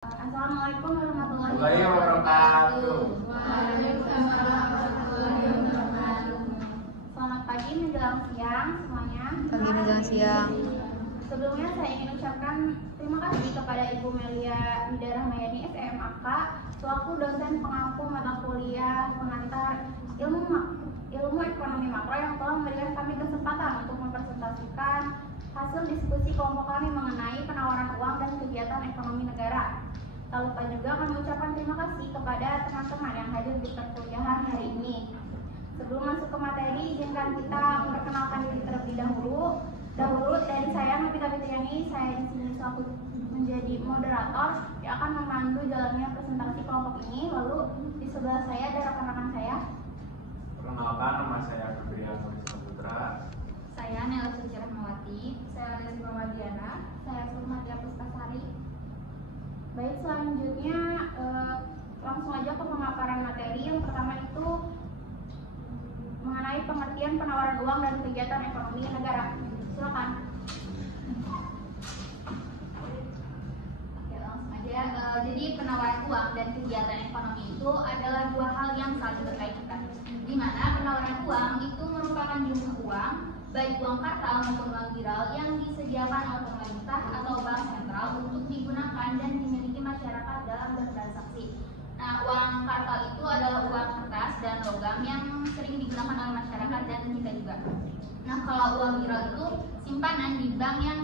Assalamualaikum warahmatullahi wabarakatuh. Waalaikumsalam warahmatullahi wabarakatuh. Selamat pagi menjelang siang semuanya. Pagi menjelang siang. Sebelumnya saya ingin ucapkan terima kasih kepada Ibu Melia Mida Rahmayani SMAK selaku dosen pengampu mata kuliah pengantar ilmu ekonomi makro yang telah memberikan kami kesempatan untuk mempresentasikan hasil diskusi kelompok kami mengenai penawaran uang dan kegiatan ekonomi negara. Tak lupa juga kami ucapkan terima kasih kepada teman-teman yang hadir di perkuliahan hari ini. Sebelum masuk ke materi, izinkan kita memperkenalkan diri terlebih dahulu. Dari saya Novita Fitriani, saya di sini selaku menjadi moderator yang akan memandu jalannya presentasi kelompok ini. Lalu di sebelah saya ada rekan-rekan saya. Perkenalkan, nama saya Febrian Putra. Saya Nela Suci Rahmawati. Saya Lesti Mamadiana. Saya Surmatia Puspasari. Baik, selanjutnya langsung aja ke pemaparan materi. Yang pertama itu mengenai pengertian penawaran uang dan kegiatan ekonomi negara. Silakan. Oke, langsung aja. Jadi penawaran uang dan kegiatan ekonomi itu adalah dua hal yang saling berkaitan. Di mana penawaran uang itu merupakan jumlah uang, baik uang kartal maupun uang viral yang disediakan oleh pemerintah atau bank sentral untuk digunakan dan dimiliki masyarakat dalam bertransaksi. Nah, uang kartal itu adalah uang kertas dan logam yang sering digunakan oleh masyarakat dan kita juga. Nah, kalau uang viral itu simpanan di bank yang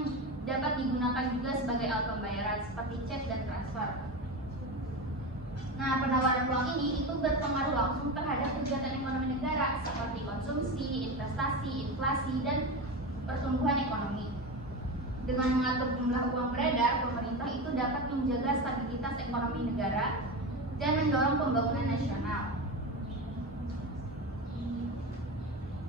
dapat digunakan juga sebagai alat pembayaran seperti cek dan transfer. Nah, penawaran uang ini itu berpengaruh langsung terhadap kegiatan ekonomi negara seperti konsumsi, investasi, inflasi, dan pertumbuhan ekonomi. Dengan mengatur jumlah uang beredar, pemerintah itu dapat menjaga stabilitas ekonomi negara dan mendorong pembangunan nasional.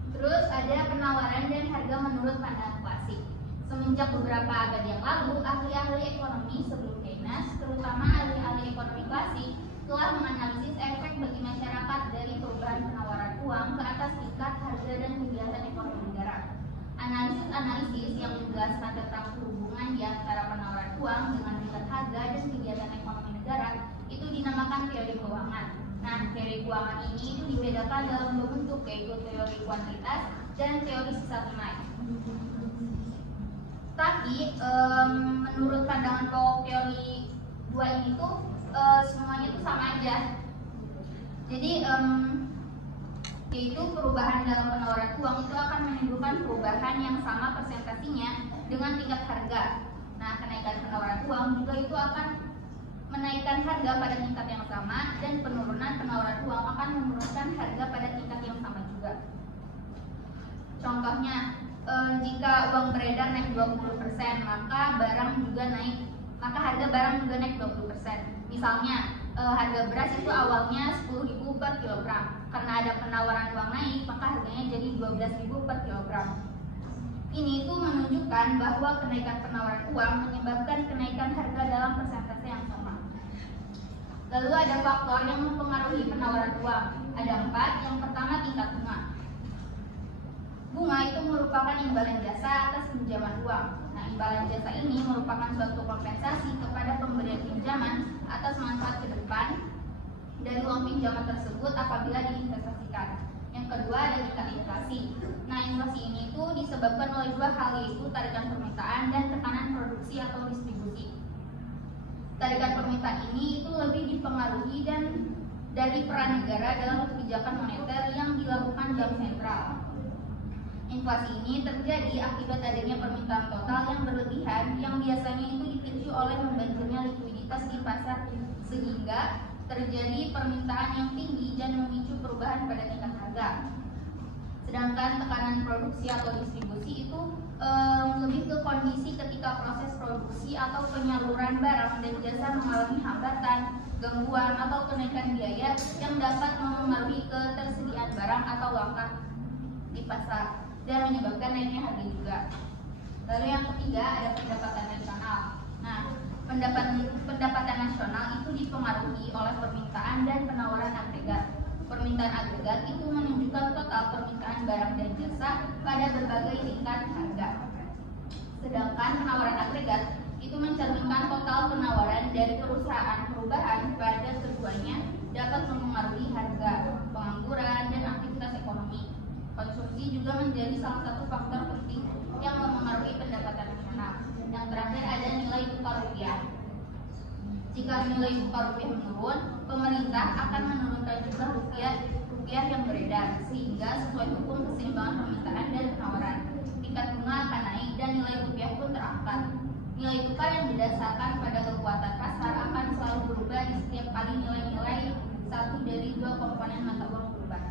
Terus ada penawaran dan harga menurut pandangan klasik. Semenjak beberapa abad yang lalu, ahli-ahli ekonomi sebelum Keynes, terutama ahli-ahli ekonomi klasik, telah menganalisis efek bagi masyarakat dari perubahan penawaran uang ke atas tingkat harga dan kegiatan ekonomi negara. Analisis yang menjelaskan tentang hubungan di antara penawaran uang dengan tingkat harga dan kegiatan ekonomi negara itu dinamakan teori keuangan. Nah, teori keuangan ini itu dibedakan dalam dua bentuk, yaitu teori kuantitas dan teori sisa tunai. Tapi menurut pandangan pokok teori dua ini tuh semuanya tuh sama aja. Jadi yaitu perubahan dalam penawaran uang itu akan menimbulkan perubahan yang sama persentasinya dengan tingkat harga. Nah, kenaikan penawaran uang juga itu akan menaikkan harga pada tingkat yang sama, dan penurunan penawaran uang akan menurunkan harga pada tingkat yang sama juga. Contohnya, jika uang beredar naik 20%, maka harga barang juga naik 20%. Misalnya, harga beras itu awalnya 10.000 per kilogram. Karena ada penawaran uang naik, maka harganya jadi 12.000 per kilogram. Ini itu menunjukkan bahwa kenaikan penawaran uang menyebabkan kenaikan harga dalam persentase yang sama. Lalu ada faktor yang mempengaruhi penawaran uang. Ada 4. Yang pertama, tingkat bunga. Bunga itu merupakan imbalan jasa atas pinjaman uang. Nah, imbalan jasa ini merupakan suatu kompensasi kepada pemberi pinjaman atas manfaat ke depan dari uang pinjaman tersebut apabila diinvestasikan. Yang kedua ada tingkat inflasi. Nah, inflasi ini itu disebabkan oleh dua hal, yaitu tarikan permintaan dan tekanan produksi atau distribusi. Tarikan permintaan ini itu lebih dipengaruhi dari peran negara dalam kebijakan moneter yang dilakukan bank sentral. Inflasi ini terjadi akibat adanya permintaan total yang berlebihan yang biasanya itu dipicu oleh membanjirnya likuiditas di pasar sehingga terjadi permintaan yang tinggi dan memicu perubahan pada tingkat harga. Sedangkan tekanan produksi atau distribusi itu lebih ke kondisi ketika proses produksi atau penyaluran barang dan jasa mengalami hambatan, gangguan atau kenaikan biaya yang dapat mempengaruhi ketersediaan barang atau langkah di pasar dan menyebabkan naiknya harga juga. Lalu yang ketiga ada pendapatan nasional. Nah, pendapatan nasional itu dipengaruhi oleh permintaan dan penawaran agregat. Permintaan agregat itu menunjukkan total permintaan barang dan jasa pada berbagai tingkat harga. Sedangkan penawaran agregat itu mencerminkan total penawaran dari perusahaan perubahan pada keduanya dapat mempengaruhi harga, pengangguran, dan aktivitas ekonomi. Konsumsi juga menjadi salah satu faktor penting yang mempengaruhi pendapatan nasional. Yang terakhir ada nilai tukar rupiah. Jika nilai tukar rupiah menurun, pemerintah akan menurunkan jumlah rupiah yang beredar sehingga sesuai hukum keseimbangan permintaan dan penawaran. Tingkat bunga akan naik dan nilai rupiah pun terangkat. Nilai tukar yang didasarkan pada kekuatan pasar akan selalu berubah di setiap kali nilai-nilai satu dari dua komponen mata uang berubah.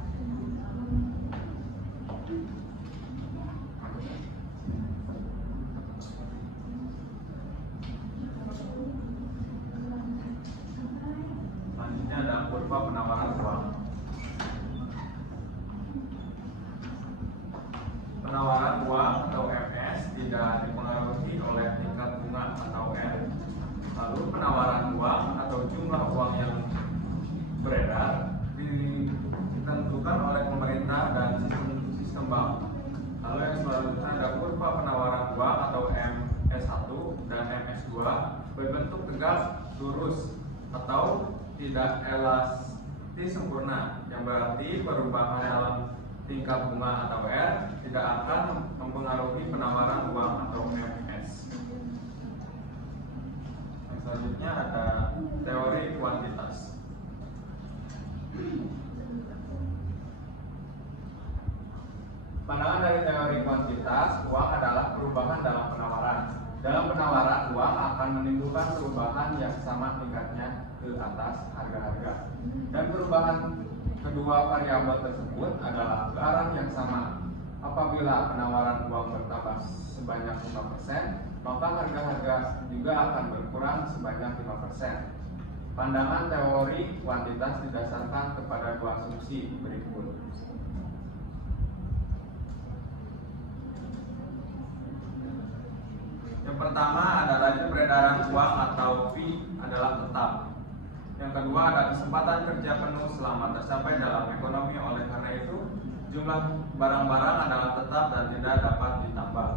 Selanjutnya ada kurva penawaran uang. Penawaran uang atau MS tidak dipengaruhi oleh tingkat bunga atau M. Lalu penawaran uang atau jumlah uang yang beredar ditentukan oleh pemerintah dan sistem bank. Lalu yang selanjutnya ada kurva penawaran uang atau MS1 dan MS2 berbentuk tegak lurus atau tidak elastis sempurna, yang berarti perubahan dalam tingkat bunga atau R tidak akan mempengaruhi penawaran uang atau MS. Yang selanjutnya ada teori kuantitas. Pandangan dari teori kuantitas, uang adalah perubahan dalam penawaran. Dalam penawaran, uang akan menimbulkan perubahan yang sama tingkatnya ke atas harga-harga. Dan perubahan kedua variabel tersebut adalah ke arah yang sama. Apabila penawaran uang bertambah sebanyak 5%, maka harga-harga juga akan berkurang sebanyak 5%. Pandangan teori kuantitas didasarkan kepada dua asumsi berikut. Yang pertama adalah peredaran uang atau fee adalah tetap. Yang kedua ada kesempatan kerja penuh selama tercapai dalam ekonomi. Oleh karena itu, jumlah barang-barang adalah tetap dan tidak dapat ditambah.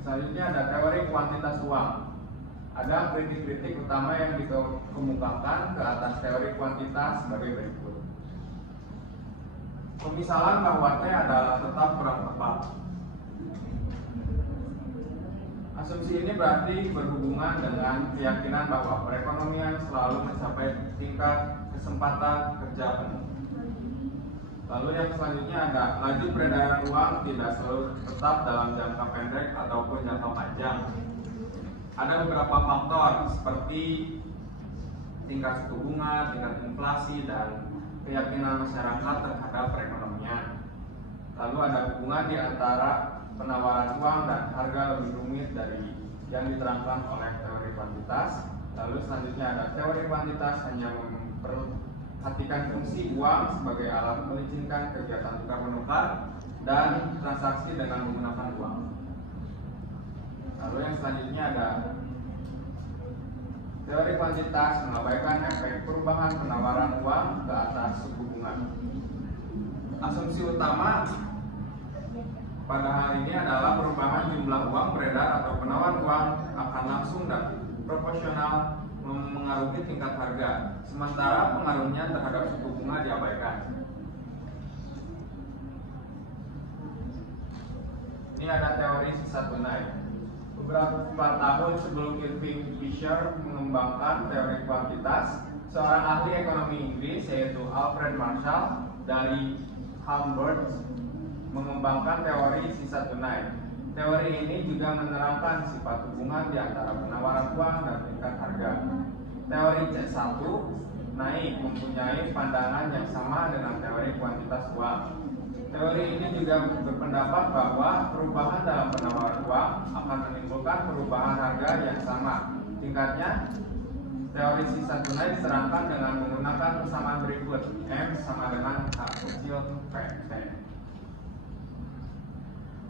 Selanjutnya ada teori kuantitas uang. Ada kritik-kritik utama yang dikemukakan ke atas teori kuantitas sebagai berikut. Pemisalan bahwa T adalah tetap kurang tepat. Asumsi ini berarti berhubungan dengan keyakinan bahwa perekonomian selalu mencapai tingkat kesempatan kerja penuh. Lalu yang selanjutnya ada laju peredaran uang tidak selalu tetap dalam jangka pendek ataupun jangka panjang. Ada beberapa faktor seperti tingkat suku bunga, tingkat inflasi, dan keyakinan masyarakat terhadap perekonomian. Lalu ada hubungan di antara penawaran uang dan harga lebih rumit dari yang diterangkan oleh teori kuantitas. Lalu selanjutnya ada teori kuantitas hanya memperhatikan fungsi uang sebagai alat melicinkan kegiatan tukar menukar dan transaksi dengan menggunakan uang. Lalu yang selanjutnya ada teori kuantitas mengabaikan efek perubahan penawaran uang ke atas suku bunga. Asumsi utama pada hal ini adalah perubahan jumlah uang beredar atau penawaran uang akan langsung dan proporsional mengaruhi tingkat harga, sementara pengaruhnya terhadap suku bunga diabaikan. Ini ada teori sisa tunai. Beberapa tahun sebelum Irving Fisher mengembangkan teori kuantitas, seorang ahli ekonomi Inggris yaitu Alfred Marshall dari Hamburg mengembangkan teori sisa tunai. Teori ini juga menerangkan sifat hubungan di antara penawaran uang dan tingkat harga. Teori C1 naik mempunyai pandangan yang sama dengan teori kuantitas uang. Teori ini juga berpendapat bahwa perubahan dalam penawaran uang akan menimbulkan perubahan harga yang sama. Tingkatnya, teori sisa tunai diterangkan dengan menggunakan persamaan berikut. M sama dengan H kecil P T.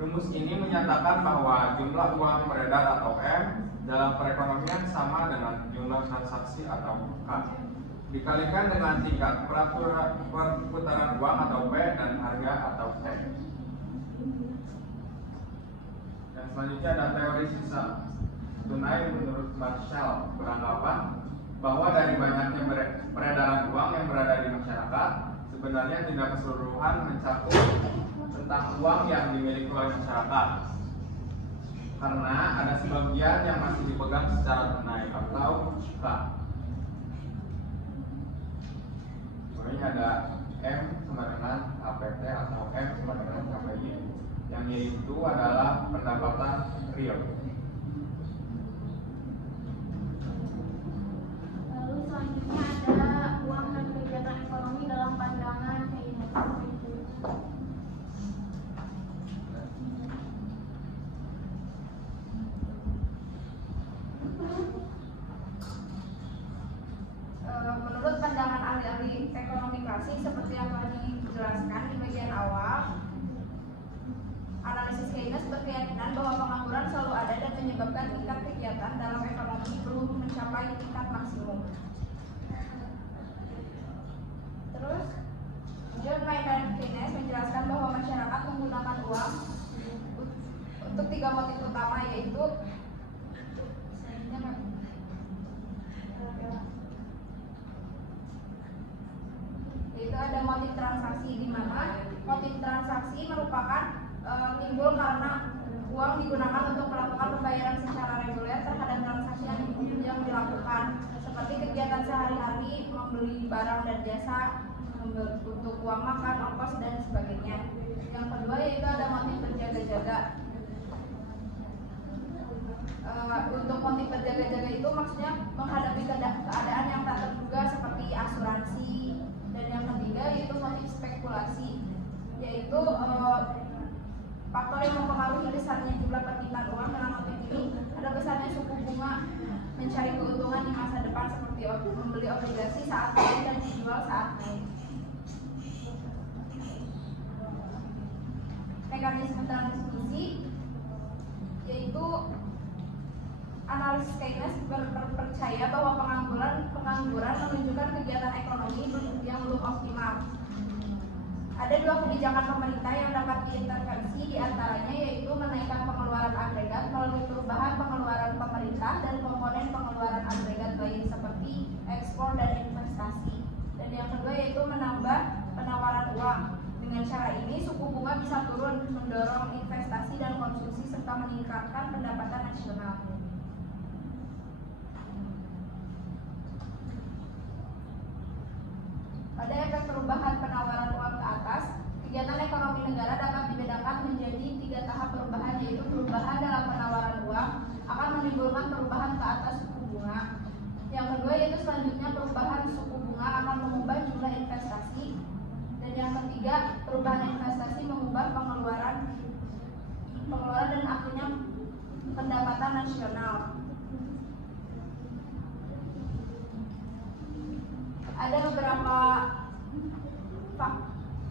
Rumus ini menyatakan bahwa jumlah uang beredar atau M dalam perekonomian sama dengan jumlah transaksi atau K dikalikan dengan tingkat perputaran uang atau P dan harga atau T. Dan Yang selanjutnya ada teori sisa tunai. Menurut Marshall beranggapan bahwa dari banyaknya peredaran uang yang berada di masyarakat, sebenarnya tidak keseluruhan mencakup tentang uang yang dimiliki oleh masyarakat, karena ada sebagian yang masih dipegang secara tunai atau cash. Kemudian ada M sama dengan APT atau M sama dengan KPI, yang yaitu adalah pendapatan real. Lalu selanjutnya ada uang dan kegiatan ekonomi dalam pandangan Keynes. Menurut pandangan ahli-ahli ekonomi klasik seperti yang telah dijelaskan di bagian awal, analisis Keynes berkeyakinan bahwa pengangguran selalu ada dan menyebabkan tingkat kegiatan dalam ekonomi belum mencapai tingkat maksimum. Terus, John Maynard Keynes menjelaskan bahwa masyarakat menggunakan uang untuk 3 motif utama, yaitu ada motif transaksi, di mana motif transaksi merupakan timbul karena uang digunakan untuk melakukan pembayaran secara reguler terhadap transaksi yang dilakukan, seperti kegiatan sehari-hari, membeli barang dan jasa, untuk uang makan, ongkos, dan sebagainya. Yang kedua yaitu ada motif berjaga-jaga. Untuk motif berjaga-jaga itu maksudnya menghadapi keadaan yang tak terduga seperti asuransi. Dan yang ketiga yaitu motif spekulasi, yaitu faktor yang mempengaruhi besarnya jumlah permintaan uang dalam motif ini ada besarnya suku bunga mencari keuntungan di masa depan, seperti membeli obligasi saat turun dan dijual saat naik. Mekanisme transmisi, yaitu analisis Keynes percaya bahwa pengangguran menunjukkan kegiatan ekonomi yang belum optimal. Ada 2 kebijakan pemerintah yang dapat diintervensi, diantaranya yaitu menaikkan pengeluaran agregat melalui perubahan pengeluaran pemerintah dan komponen pengeluaran agregat lain seperti ekspor dan investasi. Dan yang kedua yaitu menambah penawaran uang. Dengan cara ini suku bunga bisa turun, mendorong investasi dan konsumsi serta meningkatkan pendapatan nasional. Pada efek perubahan penawaran uang ke atas, kegiatan ekonomi negara dapat dibedakan menjadi 3 tahap perubahan, yaitu perubahan dalam penawaran uang akan menimbulkan perubahan ke atas suku bunga. Yang kedua yaitu selanjutnya perubahan suku bunga akan mengubah jumlah investasi. Dan yang ketiga, perubahan investasi mengubah pengeluaran dan akhirnya pendapatan nasional. Ada beberapa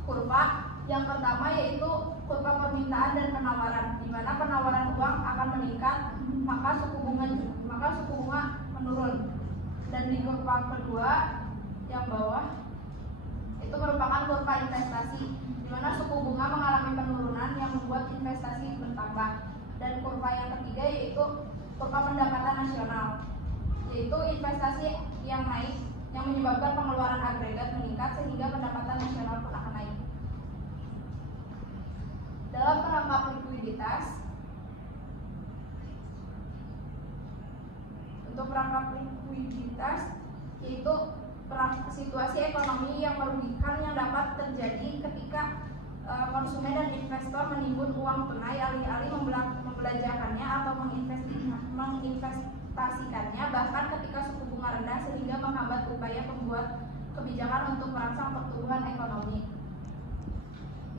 kurva. Yang pertama yaitu kurva permintaan dan penawaran, di mana penawaran uang akan meningkat, maka suku bunga menurun. Dan di kurva kedua yang bawah itu merupakan kurva investasi, di mana suku bunga mengalami penurunan yang membuat investasi bertambah. Dan kurva yang ketiga yaitu kurva pendapatan nasional, yaitu investasi yang naik yang menyebabkan pengeluaran agregat meningkat sehingga pendapatan nasional pun akan naik. Dalam perangkap likuiditas, untuk perangkap likuiditas yaitu situasi ekonomi yang merugikan yang dapat terjadi ketika konsumen dan investor menimbun uang tunai alih-alih membelanjakannya atau menginvestasikannya, bahkan ketika suku bunga rendah, sehingga menghambat upaya pembuat kebijakan untuk merangsang pertumbuhan ekonomi.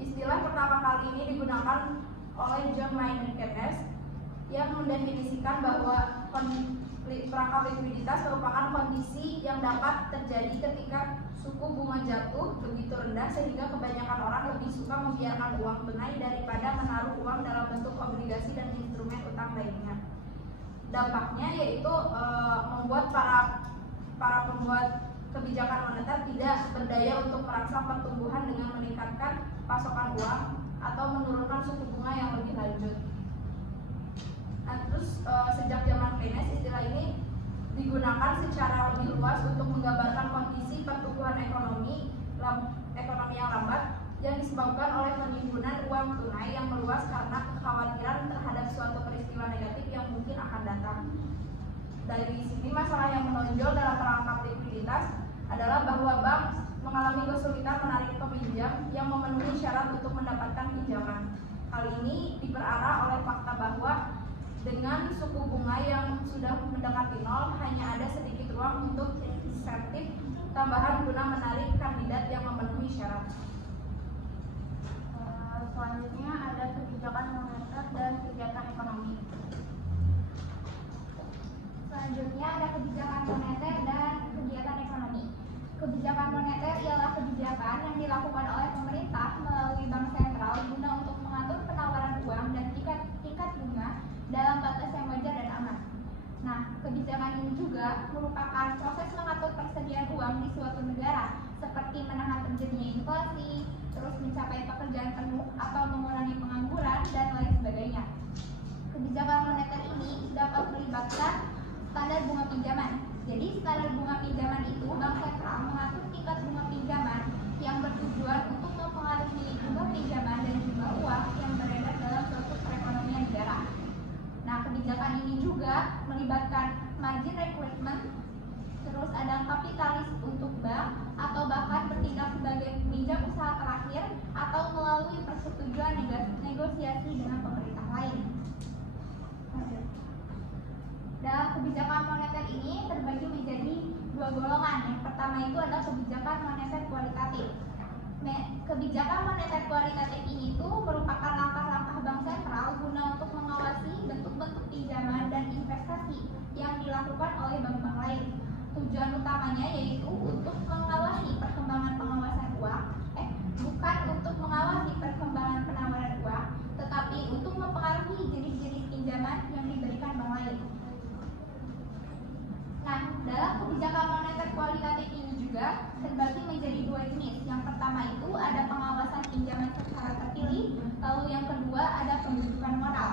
Istilah pertama kali ini digunakan oleh John Maynard Keynes yang mendefinisikan bahwa perangkap likuiditas merupakan kondisi yang dapat terjadi ketika suku bunga jatuh begitu rendah sehingga kebanyakan orang lebih suka membiarkan uang tunai daripada menaruh uang dalam bentuk obligasi dan instrumen utang lainnya. Dampaknya yaitu membuat para pembuat kebijakan moneter tidak berdaya untuk merangsang pertumbuhan dengan meningkatkan pasokan uang atau menurunkan suku bunga yang lebih lanjut. Nah, terus sejak zaman Keynes istilah ini digunakan secara lebih luas untuk menggambarkan kondisi pertumbuhan ekonomi yang lambat yang disebabkan oleh penimbunan uang tunai yang meluas karena kekhawatiran terhadap suatu peristiwa negatif yang mungkin akan datang. Dari sini masalah yang menonjol dalam perangkap likuiditas adalah bahwa bank mengalami kesulitan menarik peminjam yang memenuhi syarat untuk mendapatkan pinjaman. Hal ini diperarah oleh fakta bahwa dengan suku bunga yang sudah mendekati nol, hanya ada sedikit ruang untuk insentif tambahan guna menarik kandidat yang memenuhi syarat. Selanjutnya ada kebijakan moneter dan kegiatan ekonomi. Selanjutnya ada kebijakan moneter dan kegiatan ekonomi. Kebijakan moneter ialah kebijakan yang dilakukan oleh pemerintah melalui bank sentral guna untuk mengatur penawaran uang dan tingkat bunga dalam batas yang wajar dan aman. Nah, kebijakan ini juga merupakan proses mengatur persediaan uang di suatu negara, seperti menahan terjadinya inflasi, terus mencapai pekerjaan penuh atau mengurangi pengangguran, dan lain sebagainya. Kebijakan moneter ini dapat melibatkan standar bunga pinjaman. Jadi, standar bunga pinjaman itu bank sentral mengatur tingkat bunga pinjaman yang bertujuan untuk mempengaruhi jumlah pinjaman dan jumlah uang yang beredar dalam suatu perekonomian negara. Nah, kebijakan ini juga melibatkan margin requirement, terus ada kapitalis untuk bank, atau bahkan bertindak sebagai peminjam usaha terakhir atau melalui persetujuan negosiasi dengan pemerintah lain. Dalam kebijakan moneter ini terbagi menjadi dua golongan. Yang pertama itu adalah kebijakan moneter kualitatif. Kebijakan moneter kualitatif ini itu merupakan langkah-langkah bank sentral guna untuk mengawasi bentuk-bentuk pinjaman dan investasi yang dilakukan oleh bank-bank lain. Tujuan utamanya yaitu untuk mengawasi perkembangan pengawasan uang, bukan untuk mengawasi perkembangan penawaran uang, tetapi untuk mempengaruhi jenis-jenis pinjaman yang diberikan bank lain. Nah, dalam kebijakan moneter kualitatif ini juga terbagi menjadi dua jenis. Yang pertama itu ada pengawasan pinjaman secara terpilih, lalu yang kedua ada pembentukan moral.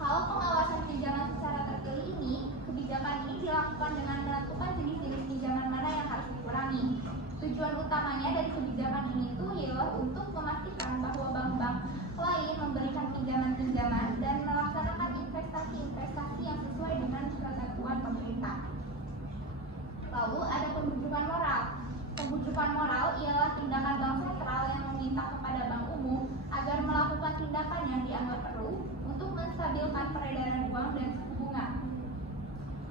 Kalau pengawasan pinjaman secara terpilih ini, kebijakan ini dilakukan dengan menentukan jenis-jenis pinjaman mana yang harus dikurangi. Tujuan utamanya dari kebijakan ini itu ialah untuk memastikan bahwa bank-bank lain memberikan pinjaman-pinjaman dan melaksanakan investasi-investasi yang sesuai dengan ketentuan pemerintah. Lalu ada pembujukan moral. Pembujukan moral ialah tindakan bank sentral yang meminta kepada bank umum agar melakukan tindakan yang dianggap perlu untuk menstabilkan peredaran uang dan suku bunga.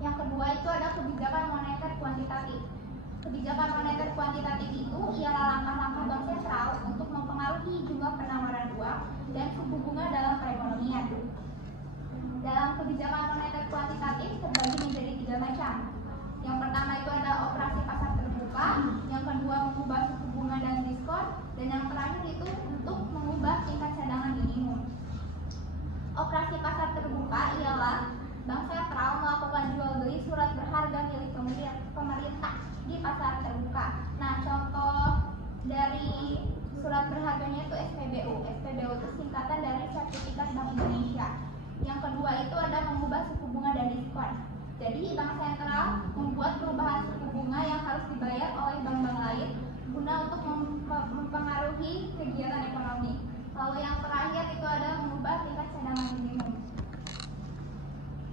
Yang kedua itu ada kebijakan moneter kuantitatif. Kebijakan moneter kuantitatif itu ialah langkah-langkah bank sentral untuk mempengaruhi jumlah penawaran uang dan suku bunga dalam perekonomian. Dalam kebijakan moneter kuantitatif terbagi menjadi tiga macam. Yang pertama itu ada operasi pasar terbuka, yang kedua mengubah suku bunga dan diskon, dan yang terakhir itu untuk mengubah tingkat cadangan minimum. Operasi pasar terbuka ialah bank sentral melakukan jual beli surat berharga milik pemerintah di pasar terbuka. Nah, contoh dari surat berharganya itu SPBU. SPBU itu singkatan dari Sertifikat Bank Indonesia. Yang kedua itu ada mengubah suku bunga dan diskon. Jadi bank sentral membuat perubahan suku bunga yang harus dibayar oleh bank-bank lain guna untuk mempengaruhi kegiatan ekonomi. Lalu yang terakhir itu ada mengubah tingkat cadangan minimum.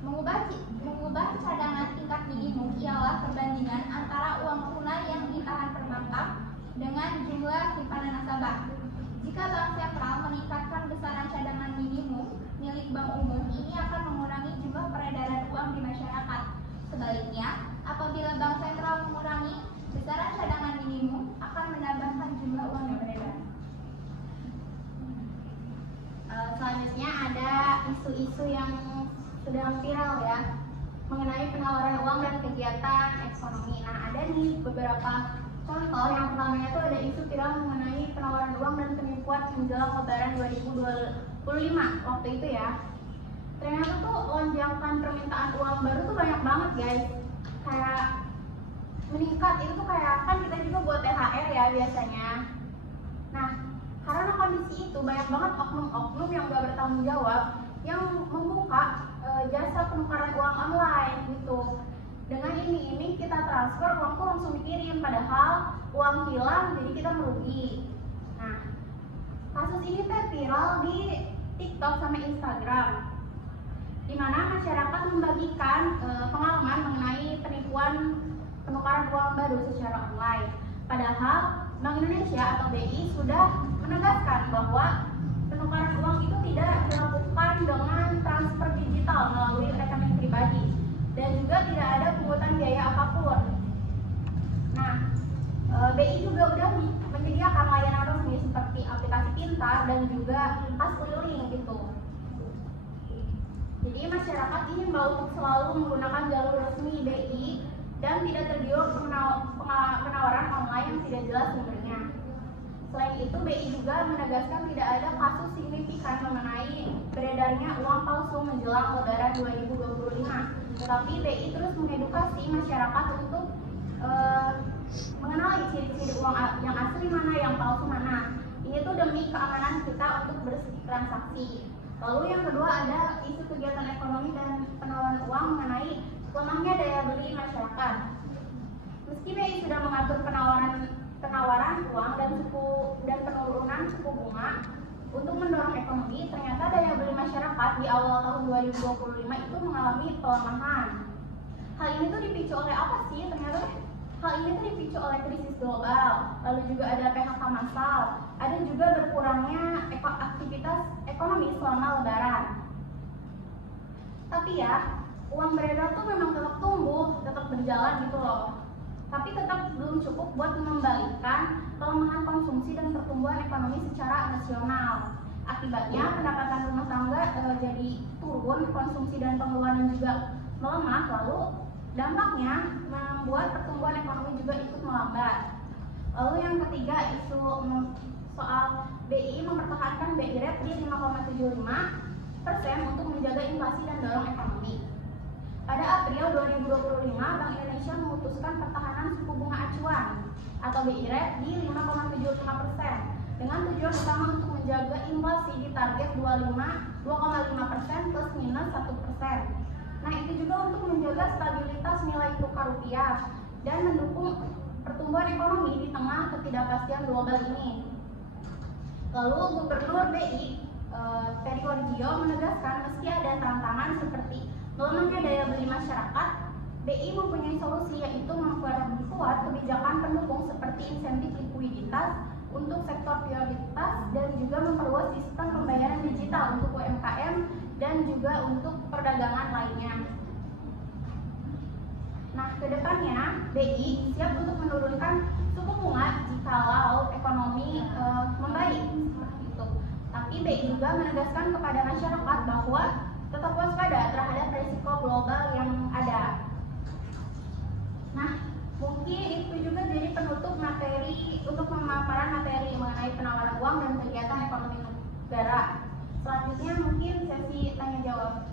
Mengubah cadangan tingkat minimum ialah perbandingan antara uang tunai yang ditahan perbankan dengan jumlah simpanan nasabah. Jika bank sentral meningkatkan besaran cadangan minimum milik bank umum, ini akan mengurangi jumlah peredaran uang di masyarakat. Sebaliknya, apabila bank sentral mengurangi besaran cadangan minimum, akan menambahkan jumlah uang yang beredar. Selanjutnya ada isu-isu yang sedang viral ya mengenai penawaran uang dan kegiatan ekonomi. Nah, ada nih beberapa contoh. Yang pertamanya itu ada isu viral mengenai penawaran uang dan penipuan menjelang Lebaran 2025 waktu itu ya. Ternyata tuh lonjakan permintaan uang baru tuh banyak banget guys, kayak meningkat. Itu tuh kayak kan kita juga buat THR ya biasanya. Nah, karena kondisi itu banyak banget oknum-oknum yang gak bertanggung jawab yang membuka jasa penukaran uang online gitu. Dengan ini kita transfer uang tuh langsung dikirim, padahal uang hilang jadi kita merugi. Nah, kasus ini teh viral di TikTok sama Instagram, di mana masyarakat membagikan pengalaman mengenai penipuan penukaran uang baru secara online. Padahal Bank Indonesia atau BI sudah menegaskan bahwa penukaran uang itu tidak dilakukan dengan transfer digital melalui rekening pribadi dan juga tidak ada pungutan biaya apapun. Nah, BI juga sudah menyediakan layanan resmi seperti aplikasi pintar dan juga kas keliling gitu. Jadi masyarakat diimbau untuk selalu menggunakan jalur resmi BI dan tidak tergiur penawaran online yang tidak jelas sumbernya. Selain itu, BI juga menegaskan tidak ada kasus signifikan mengenai beredarnya uang palsu menjelang Lebaran 2025. Tetapi BI terus mengedukasi masyarakat untuk mengenali ciri-ciri uang yang asli mana, yang palsu mana. Ini tuh demi keamanan kita untuk bertransaksi. Lalu yang kedua ada isu kegiatan ekonomi dan penawaran uang mengenai lemahnya daya beli masyarakat. Meski BI sudah mengatur penawaran uang dan penurunan suku bunga untuk mendorong ekonomi, ternyata daya beli masyarakat di awal tahun 2025 itu mengalami pelemahan. Hal ini tuh dipicu oleh apa sih? Ternyata hal ini tuh dipicu oleh krisis global, lalu juga ada PHK massal, ada juga berkurangnya aktivitas ekonomi selama Lebaran. Tapi ya, uang beredar tuh memang tetap tumbuh, tetap berjalan gitu loh. Tapi tetap belum cukup buat membalikkan pelemahan konsumsi dan pertumbuhan ekonomi secara nasional. Akibatnya pendapatan rumah tangga jadi turun, konsumsi dan pengeluaran juga melemah, lalu dampaknya membuat pertumbuhan ekonomi juga ikut melambat. Lalu yang ketiga, isu soal BI mempertahankan BI rate di 5,75% untuk menjaga inflasi dan dorong ekonomi. Pada April 2025, Bank Indonesia memutuskan pertahanan suku bunga acuan atau BI rate di 5,75% dengan tujuan utama untuk menjaga inflasi di target 2,5% plus minus 1%. Nah, itu juga untuk menjaga stabilitas nilai tukar rupiah dan mendukung pertumbuhan ekonomi di tengah ketidakpastian global ini. Lalu Gubernur BI Peri Warjio menegaskan meski ada tantangan seperti melemahnya daya beli masyarakat, BI mempunyai solusi, yaitu memperkuat kebijakan pendukung seperti insentif likuiditas untuk sektor prioritas dan juga memperluas sistem pembayaran digital untuk UMKM dan juga untuk perdagangan lainnya. Nah, kedepannya BI siap untuk menurunkan suku bunga jikalau ekonomi membaik seperti itu. Tapi BI juga menegaskan kepada masyarakat bahwa tetap waspada terhadap risiko global yang ada. Nah, mungkin itu juga jadi penutup materi untuk pemaparan materi mengenai penawaran uang dan kegiatan ekonomi negara. Selanjutnya mungkin sesi tanya jawab.